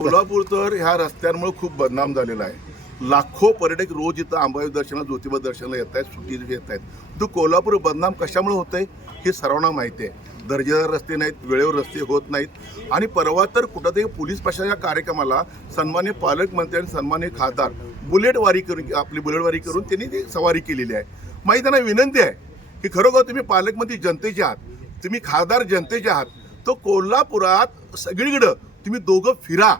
कोल्हापूर तर ह्या रस्त्यांमुळे खूप बदनाम झालेला आहे. लाखो पर्यटक रोज इथं आंबाई दर्शनाला ज्योतिबा दर्शनाला येत आहेत सुट्टी येत आहेत. तो कोल्हापूर बदनाम कशामुळे होत आहे हे सर्वांना माहिती आहे. दर्जेदार रस्ते नाहीत वेळेवर रस्ते होत नाहीत. आणि परवा तर कुठंतरी पोलीस प्रशासनाच्या कार्यक्रमाला सन्मान्य पालकमंत्री आणि सन्मान्य खासदार बुलेटवारी करून आपली बुलेटवारी करून त्यांनी ती सवारी केलेली आहे. माझी त्यांना विनंती आहे की खरोखर तुम्ही पालकमंत्री जनतेचे आहात तुम्ही खासदार जनतेचे आहात तो कोल्हापुरात सगळीकडं तुम्ही दोघं फिरा.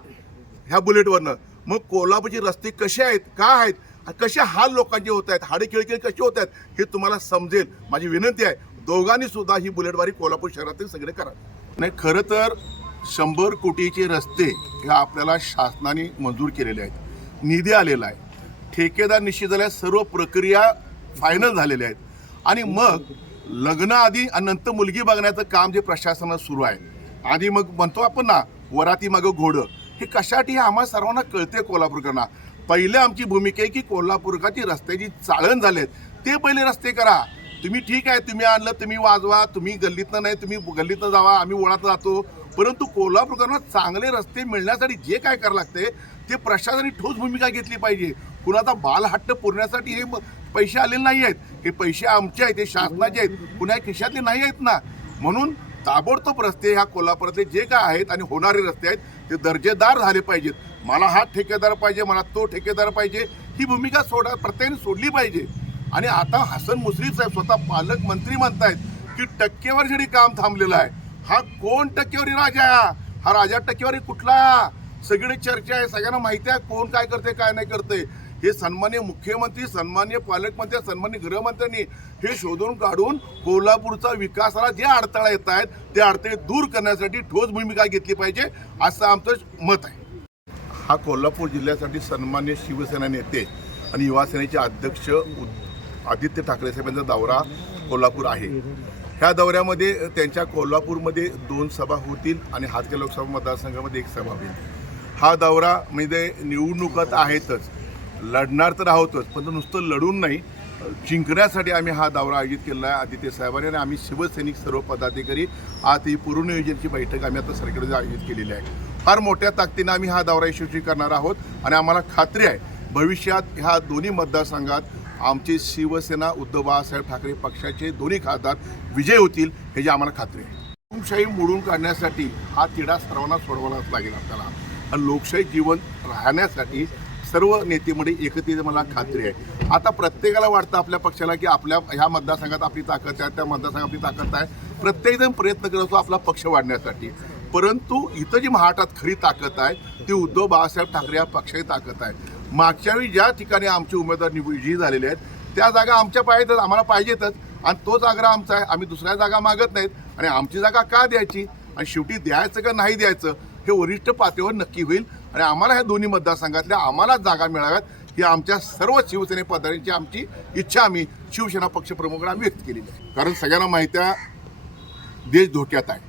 ह्या बुलेटवरनं. मग कोल्हापूरचे रस्ते कसे आहेत? का आहेत? कसे हाल लोकांचे होत आहेत? हाडे खिळखिळ कसे होत आहेत? हे तुम्हाला समजेल. माझी विनंती आहे दोघांनी सुद्धा ही बुलेटवारी कोल्हापूर शहरातील सगळे करा. नाही खरं तर शंभर कोटीचे रस्ते हे आपल्याला शासनाने मंजूर केलेले आहेत. निधी आलेला आहे. ठेकेदार निश्चित झाल्या सर्व प्रक्रिया फायनल झालेल्या आहेत. आणि मग लग्नाआधी आणि नंतर मुलगी बघण्याचं काम जे प्रशासनात सुरू आहे. आधी मग म्हणतो आपण ना वराती मागं घोडं. हे कशासाठी हे आम्हाला सर्वांना कळते कोल्हापूरकरांना? पहिले आमची भूमिका आहे की कोल्हापूरकाची रस्त्याची चाळण झालेत ते पहिले रस्ते करा. तुम्ही ठीक आहे तुम्ही आणलं तुम्ही वाजवा तुम्ही गल्लीतनं नाही तुम्ही गल्लीतनं जावा आम्ही ओळात जातो. परंतु कोल्हापूरकरांना चांगले रस्ते मिळण्यासाठी जे काय करावं लागते ते प्रशासनाने ठोस भूमिका घेतली पाहिजे. कुणाचा बालहट्ट पुरण्यासाठी हे पैसे आलेले नाही आहेत. हे पैसे आमचे आहेत हे शासनाचे आहेत. कुणा खिशातले नाही आहेत ना. म्हणून ताबडतोब रस्ते ह्या कोल्हापुरातले जे काय आहेत आणि होणारे रस्ते आहेत ते दर्जेदार झाले पाहिजेत. मला हा ठेकेदार पाहिजे मला तो ठेकेदार पाहिजे ही भूमिका सोडा प्रत्येकाने सोडली पाहिजे. आणि आता हसन मुश्रीफ साहेब स्वतः पालकमंत्री म्हणतायत की टक्केवारीसाठी काम थांबलेलं आहे हा कोण टक्केवारी राजा हा राजा टक्केवारी कुठला? सगळी चर्चा आहे सगळ्यांना माहिती आहे कोण काय करते काय नाही करते हे सन्मान्य मुख्यमंत्री सन्मान्य पालकमंत्री सन्मान्य गृहमंत्र्यांनी हे शोधून काढून कोल्हापूरचा विकासाला जे अडथळा येत आहेत ते अडथळे दूर करण्यासाठी ठोस भूमिका घेतली पाहिजे असं आमचं मत आहे. हा कोल्हापूर जिल्ह्यासाठी सन्मान्य शिवसेना नेते आणि युवासेनेचे अध्यक्ष उद- आदित्य ठाकरे साहेबांचा दौरा कोल्हापूर आहे. ह्या दौऱ्यामध्ये त्यांच्या कोल्हापूरमध्ये दोन सभा होतील आणि हातके लोकसभा मतदारसंघामध्ये एक सभा होईल. हा दौरा म्हणजे निवडणुकात आहेतच. लढणार तर आहोतच पण नुसतं लढून नाही. जिंकण्यासाठी आम्ही हा दौरा आयोजित केलेला आहे आदित्य साहेबांनी आणि आम्ही शिवसैनिक सर्व पदाधिकारी आज ही पूर्वनियोजनची बैठक आम्ही आता सरकारमध्ये आयोजित केलेली आहे. फार मोठ्या ताकदीनं आम्ही हा दौरा यशस्वी करणार आहोत आणि आम्हाला खात्री आहे भविष्यात ह्या दोन्ही मतदारसंघात आमचे शिवसेना उद्धव बाळासाहेब ठाकरे पक्षाचे दोन्ही खासदार विजय होतील ह्याची आम्हाला खात्री आहे. लोकशाही मोडून काढण्यासाठी हा तिढा सर्वांना सोडवायलाच लागेल आपल्याला. आणि लोकशाही जीवन राहण्यासाठी सर्व नेतेमध्ये एकत्रित मला खात्री आहे. आता प्रत्येकाला वाटतं आपल्या पक्षाला की आपल्या ह्या मतदारसंघात आपली ताकद आहे त्या मतदारसंघात आपली ताकद आहे. प्रत्येकजण प्रयत्न करत असतो आपला पक्ष वाढण्यासाठी. परंतु इथं जी महाराष्ट्रात खरी ताकद आहे ती उद्धव बाळासाहेब ठाकरे या पक्षाची ताकद आहे. मागच्या वेळी ज्या ठिकाणी आमचे उमेदवार विजयी झालेले आहेत त्या जागा आमच्या पाहिजेतच आम्हाला पाहिजेतच. आणि तोच आग्रह आमचा आहे. आम्ही दुसऱ्या जागा मागत नाहीत. आणि आमची जागा का द्यायची? आणि शेवटी द्यायचं का नाही द्यायचं हे वरिष्ठ पातळीवर नक्की होईल. आणि आम्हाला ह्या दोन्ही मतदारसंघातल्या आम्हाला जागा मिळाव्यात ही आमच्या सर्व शिवसेने पदाधिकाऱ्यांची आमची इच्छा आम्ही शिवसेना पक्षप्रमुखांना आम्ही व्यक्त केलेली आहे. कारण सगळ्यांना माहिती आहे देश धोक्यात आहे.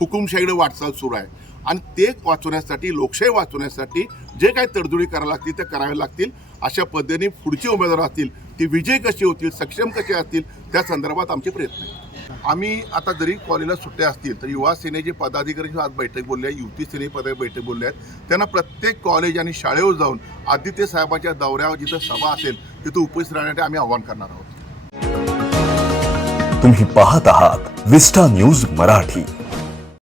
हुकुमशाहीकडे वाटचाल सुरू आहे. आणि ते वाचवण्यासाठी लोकशाही वाचवण्यासाठी जे काही तडजोडी करायला लागतील ते कराव्या लागतील. अशा पद्धतीने पुढचे उमेदवार असतील ते विजय कसे होतील सक्षम कसे असतील त्या संदर्भात आमचे प्रयत्न आहेत. आम्ही आता जरी कॉलेजला सुट्ट्या असतील तर युवा सेनेचे पदाधिकारी आज बैठक बोलले आहे युवती सेने पद बैठक बोलले आहेत. त्यांना प्रत्येक कॉलेज आणि शाळेवर जाऊन आदित्य साहेबांच्या दौऱ्यावर जिथं सभा असेल तिथं उपस्थित राहण्यासाठी आम्ही आवाहन करणार आहोत. तुम्ही पाहत आहात विस्टा न्यूज मराठी.